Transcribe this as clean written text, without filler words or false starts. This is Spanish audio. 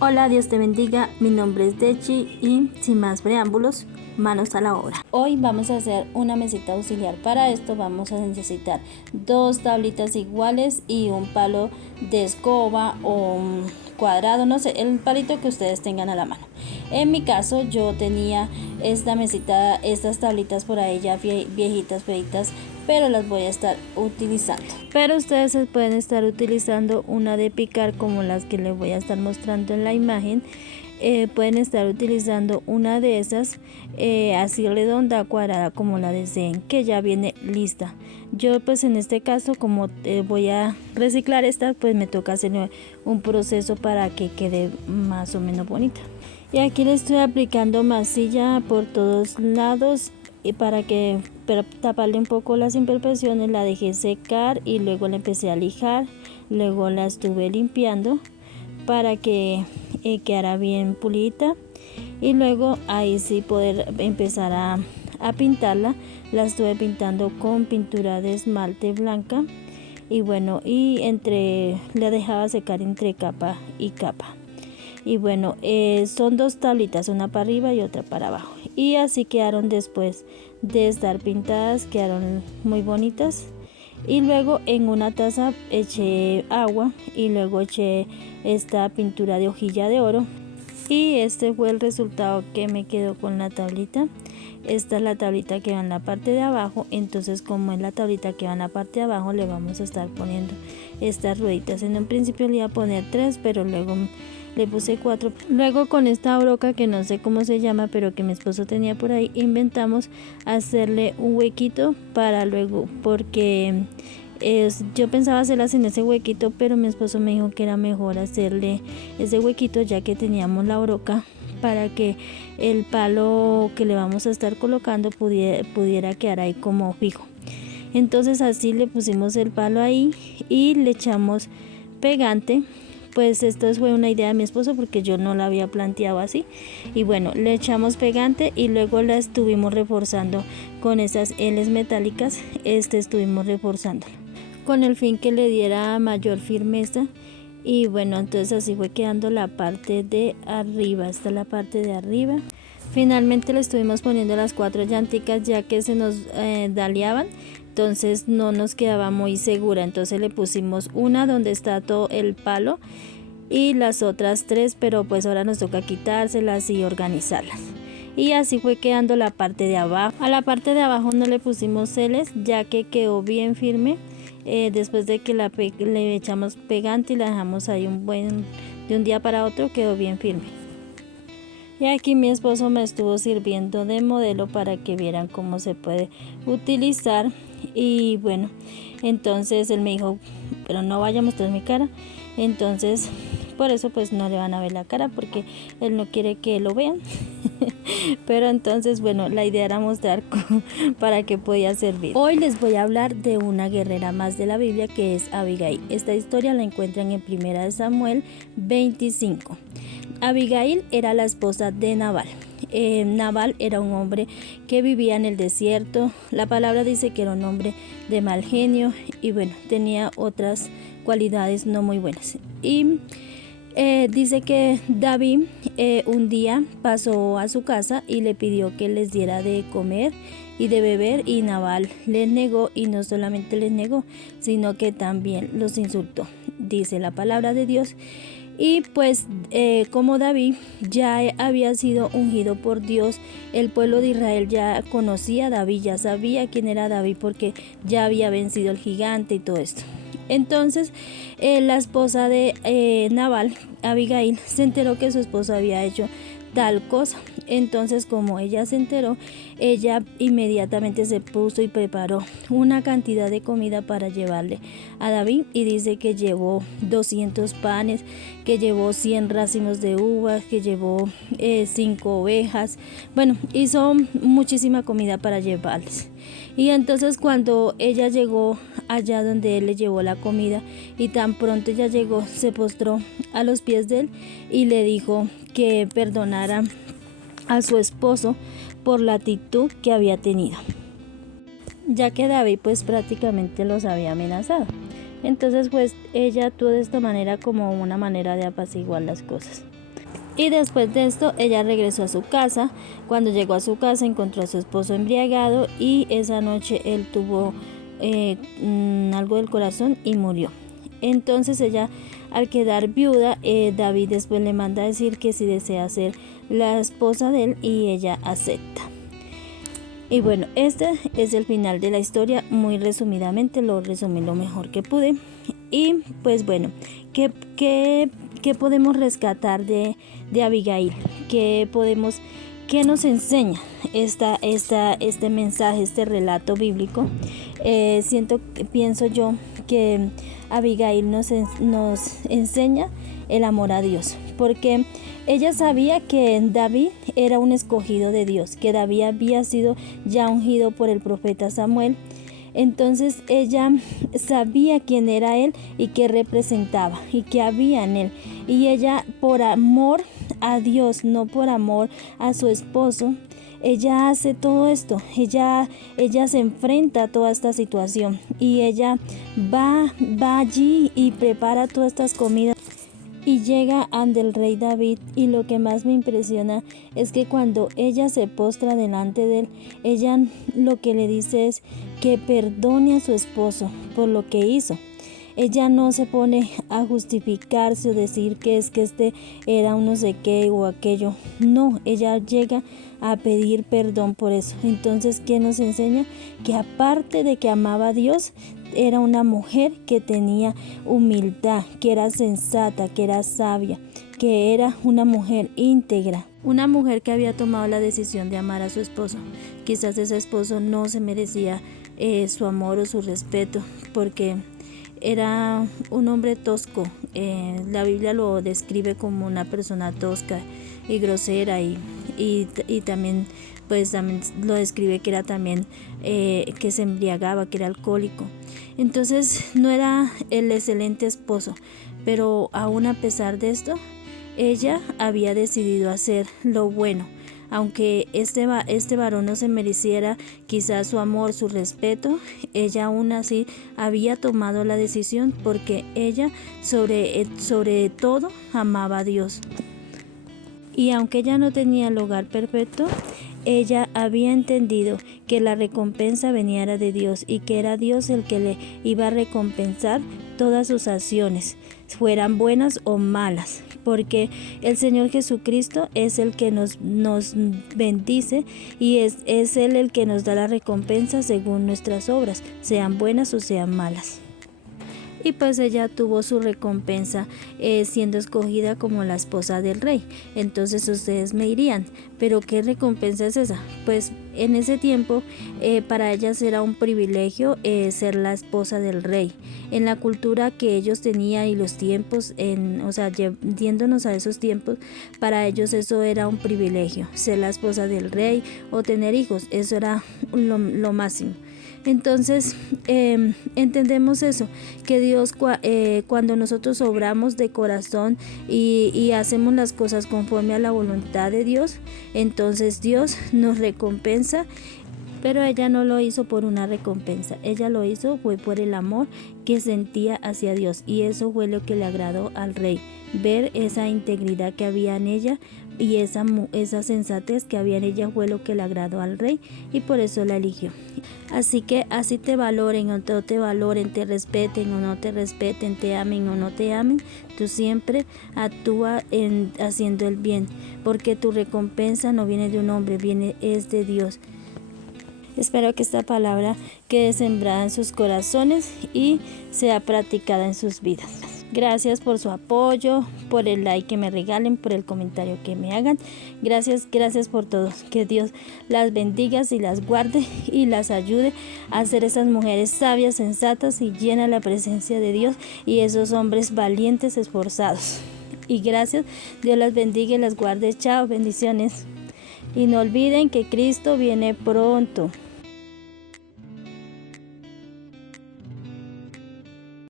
Hola, Dios te bendiga, mi nombre es Dechi y sin más preámbulos, manos a la obra. Hoy vamos a hacer una mesita auxiliar. Para esto vamos a necesitar 2 tablitas iguales y un palo de escoba o un cuadrado, no sé, el palito que ustedes tengan a la mano. En mi caso yo tenía esta mesita, estas tablitas por ahí ya viejitas, feitas, pero las voy a estar utilizando. Pero ustedes pueden estar utilizando una de picar como las que les voy a estar mostrando en la imagen. Pueden estar utilizando una de esas así redonda, cuadrada, como la deseen, que ya viene lista. Yo pues en este caso, como voy a reciclar esta, pues me toca hacer un proceso para que quede más o menos bonita. Y aquí le estoy aplicando masilla por todos lados y para taparle un poco las imperfecciones. La dejé secar y luego la empecé a lijar, luego la estuve limpiando para que quedara bien pulita y luego ahí sí poder empezar a pintarla. La estuve pintando con pintura de esmalte blanca y bueno, la dejaba secar entre capa y capa. Y bueno, son 2 tablitas, una para arriba y otra para abajo, y así quedaron después de estar pintadas, quedaron muy bonitas. Y luego en una taza eché agua y luego eché esta pintura de hojilla de oro, y este fue el resultado que me quedó con la tablita. Esta es la tablita que va en la parte de abajo. Entonces, como es la tablita que va en la parte de abajo, le vamos a estar poniendo estas rueditas. En un principio le iba a poner 3, pero luego le puse 4. Luego con esta broca que no sé cómo se llama, pero que mi esposo tenía por ahí, inventamos hacerle un huequito para luego, porque yo pensaba hacerlas en ese huequito, pero mi esposo me dijo que era mejor hacerle ese huequito ya que teníamos la broca, para que el palo que le vamos a estar colocando pudiera quedar ahí como fijo. Entonces así le pusimos el palo ahí y le echamos pegante. Pues esto fue una idea de mi esposo porque yo no la había planteado así. Y bueno, le echamos pegante y luego la estuvimos reforzando con esas L's metálicas. Estuvimos reforzando con el fin que le diera mayor firmeza. Y bueno, entonces así fue quedando la parte de arriba. Esta es la parte de arriba. Finalmente le estuvimos poniendo las 4 llanticas ya que se nos daleaban, entonces no nos quedaba muy segura. Entonces le pusimos una donde está todo el palo y las otras 3, pero pues ahora nos toca quitárselas y organizarlas. Y así fue quedando la parte de abajo. A la parte de abajo no le pusimos celes ya que quedó bien firme. Después de que le echamos pegante y la dejamos ahí de un día para otro, quedó bien firme. Y aquí mi esposo me estuvo sirviendo de modelo para que vieran cómo se puede utilizar. Y bueno, entonces él me dijo, pero no vaya a mostrar mi cara. Entonces por eso pues no le van a ver la cara, porque él no quiere que lo vean. Pero entonces bueno, la idea era mostrar para qué podía servir. Hoy les voy a hablar de una guerrera más de la Biblia, que es Abigail. Esta historia la encuentran en 1 Samuel 25. Abigail era la esposa de Nabal. Nabal era un hombre que vivía en el desierto. La palabra dice que era un hombre de mal genio y bueno, tenía otras cualidades no muy buenas. Y dice que David un día pasó a su casa y le pidió que les diera de comer y de beber, y Nabal les negó, y no solamente les negó, sino que también los insultó, dice la palabra de Dios. Y pues como David ya había sido ungido por Dios, el pueblo de Israel ya conocía a David, ya sabía quién era David porque ya había vencido al gigante y todo esto. Entonces la esposa de Nabal, Abigail, se enteró que su esposo había hecho tal cosa. Entonces, como ella se enteró, ella inmediatamente se puso y preparó una cantidad de comida para llevarle a David, y dice que llevó 200 panes, que llevó 100 racimos de uvas, que llevó 5 ovejas. Bueno, hizo muchísima comida para llevarles. Y entonces cuando ella llegó allá donde él le llevó la comida, y tan pronto ella llegó, se postró a los pies de él y le dijo que perdonara a su esposo por la actitud que había tenido, ya que David pues prácticamente los había amenazado. Entonces pues ella actuó de esta manera como una manera de apaciguar las cosas. Y después de esto ella regresó a su casa. Cuando llegó a su casa encontró a su esposo embriagado y esa noche él tuvo algo del corazón y murió. Entonces ella, al quedar viuda, David después le manda a decir que si desea ser la esposa de él, y ella acepta. Y bueno, este es el final de la historia. Muy resumidamente lo resumí lo mejor que pude. Y pues bueno, ¿qué podemos rescatar de Abigail? ¿Qué nos enseña este mensaje, este relato bíblico? Pienso yo que Abigail nos enseña el amor a Dios, porque ella sabía que David era un escogido de Dios, que David había sido ya ungido por el profeta Samuel. Entonces ella sabía quién era él y qué representaba y qué había en él. Y ella, por amor a Dios, no por amor a su esposo, ella hace todo esto. Ella se enfrenta a toda esta situación y ella va allí y prepara todas estas comidas. Y llega ante el rey David, y lo que más me impresiona es que cuando ella se postra delante de él, ella lo que le dice es que perdone a su esposo por lo que hizo. Ella no se pone a justificarse o decir que es que este era un no sé qué o aquello. No, ella llega a pedir perdón por eso. Entonces, ¿qué nos enseña? Que aparte de que amaba a Dios, era una mujer que tenía humildad, que era sensata, que era sabia, que era una mujer íntegra, una mujer que había tomado la decisión de amar a su esposo. Quizás ese esposo no se merecía su amor o su respeto, porque era un hombre tosco. La Biblia lo describe como una persona tosca y grosera, y también lo describe que era también que se embriagaba, que era alcohólico. Entonces no era el excelente esposo, pero aún a pesar de esto, ella había decidido hacer lo bueno. Aunque este varón no se mereciera quizás su amor, su respeto, ella aún así había tomado la decisión, porque ella sobre todo amaba a Dios. Y aunque ella no tenía el hogar perfecto, ella había entendido que la recompensa venía de Dios, y que era Dios el que le iba a recompensar todas sus acciones, fueran buenas o malas, porque el Señor Jesucristo es el que nos bendice, y es Él el que nos da la recompensa según nuestras obras, sean buenas o sean malas. Y pues ella tuvo su recompensa siendo escogida como la esposa del rey. Entonces ustedes me dirían, ¿pero qué recompensa es esa? Pues en ese tiempo para ellas era un privilegio ser la esposa del rey. En la cultura que ellos tenían y los tiempos, yéndonos a esos tiempos, para ellos eso era un privilegio, ser la esposa del rey o tener hijos. Eso era lo máximo. Entonces entendemos eso, que Dios cuando nosotros obramos de corazón y hacemos las cosas conforme a la voluntad de Dios, entonces Dios nos recompensa. Pero ella no lo hizo por una recompensa, ella lo hizo fue por el amor que sentía hacia Dios, y eso fue lo que le agradó al rey, ver esa integridad que había en ella, y esa sensatez que había en ella fue lo que le agradó al rey, y por eso la eligió. Así que así te valoren o no te valoren, te respeten o no te respeten, te amen o no te amen, tú siempre actúa haciendo el bien, porque tu recompensa no viene de un hombre, es de Dios. Espero que esta palabra quede sembrada en sus corazones y sea practicada en sus vidas. Gracias por su apoyo, por el like que me regalen, por el comentario que me hagan. Gracias por todo. Que Dios las bendiga y las guarde y las ayude a ser esas mujeres sabias, sensatas y llenas de la presencia de Dios, y esos hombres valientes, esforzados. Y gracias, Dios las bendiga y las guarde. Chao, bendiciones. Y no olviden que Cristo viene pronto.